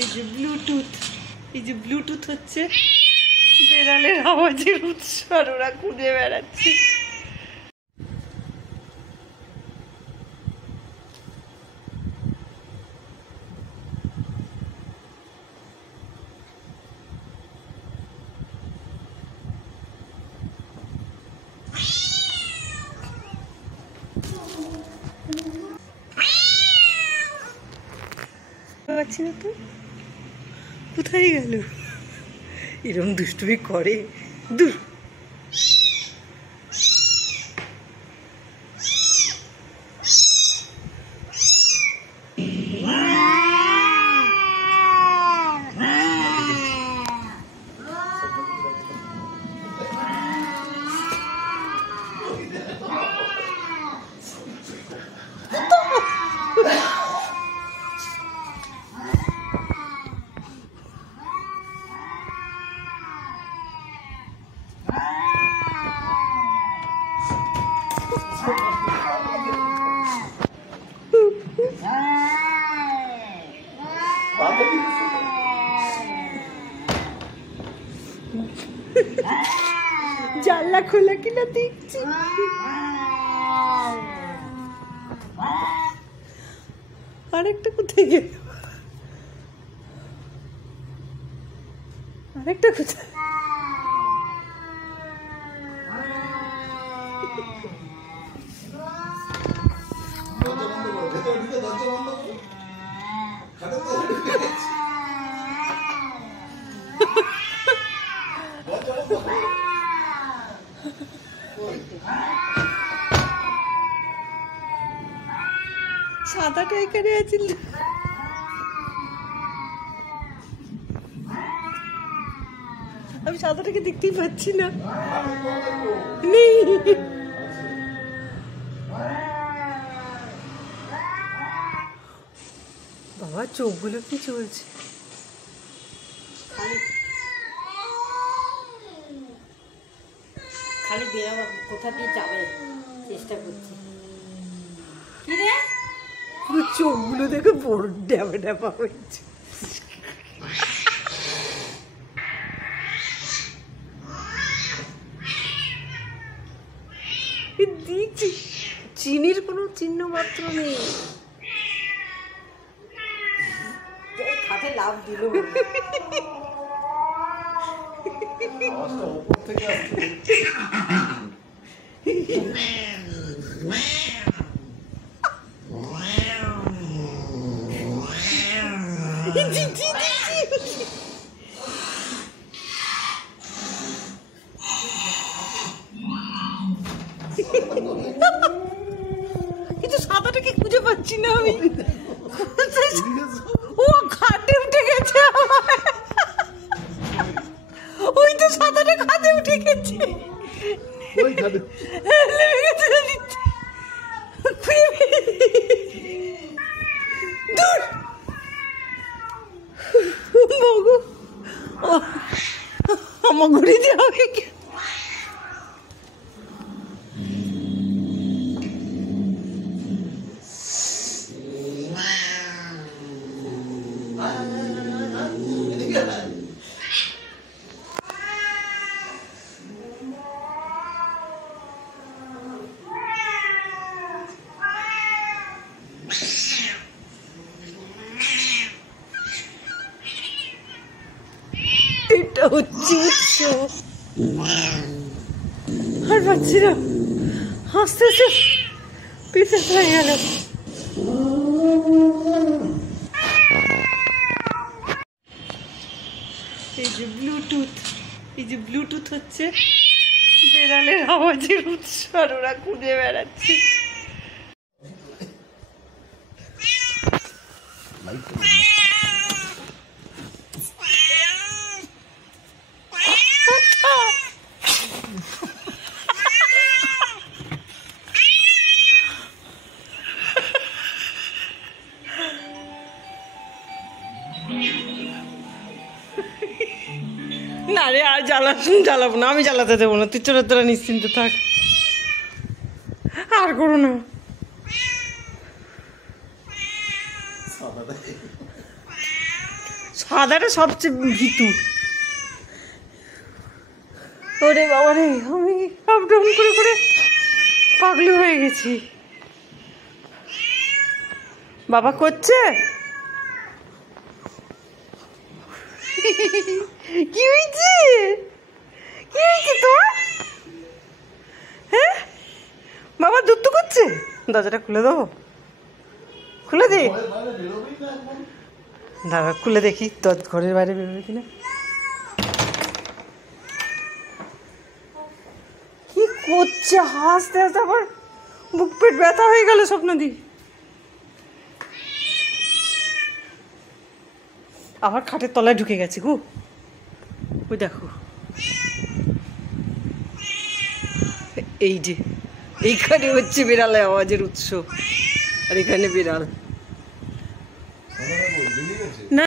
এই যে ব্লুটুথ, এই যে ব্লুটুথ হচ্ছে বেড়ালের আওয়াজের উৎস, আর ওরা খুঁজে বেড়াচ্ছে। পাচ্ছি না তো, কোথায় গেল? এরকম দুষ্টুমি করে, দূর। জানলা খোলা কিনা দেখছি। আরেকটা কোথায় গেল? আরেকটা কোথায়? সাদাটা এখানে আছে, আমি সাদাটাকে দেখতেই পাচ্ছি না। নেই, বাবা চোখগুলো কি চলছে? খালি বেরোবো, কোথা দিয়ে যাবে চেষ্টা করছি। কি রে, পুরো চোখগুলো দেখে বড় ড্যাবা ড্যাবা হয়েছে। দিচ্ছি, চিনির কোনো চিহ্ন মাত্র নেই। খাটে লাভ দিল। কিন্তু সাদাটাকে খুঁজে পাচ্ছি না আমি। ও খাটে উঠে গেছে আমার। ওই তো সাদাটা খাটে উঠে গেছে। দূর মগু, আমার ঘুরে যাবে। এটা হচ্ছে উৎস, আর পাচ্ছি না, হাসতে হাসতে পিছনে হয়ে গেল। এই যে ব্লুটুথ, এই যে ব্লুটুথ হচ্ছে বেড়ালের আওয়াজের উৎস, আর ওরা খুঁজে বেড়াচ্ছে। না রে, আর জ্বালাবো না, আমি জ্বালাতে দেবো না, তুই তোরা নিশ্চিন্ত থাক, আর করো না। সাদাটা সবচেয়ে ভীতু। ওরে বাবা রে, আমি আপ ডাউন করে করে পাগলি হয়ে গেছি। বাবা করছে কি হয়েছে? কি হয়েছে তোমার? হ্যাঁ বাবা দুধ করছে। দরজাটা খুলে দেবো? খুলে দি, দাঁড়া খুলে দেখি তোর ঘরের বাইরে বেরোবে কিনা। কি করছে হাসতে হাসতে, আবার বুক পেট ব্যথা হয়ে গেল স্বপ্নদি। আবার খাটের তলায় ঢুকে গেছে গো। ওই দেখো, এই যে এইখানে হচ্ছে বিড়ালের আওয়াজের উৎস, আর এখানে বিড়াল। না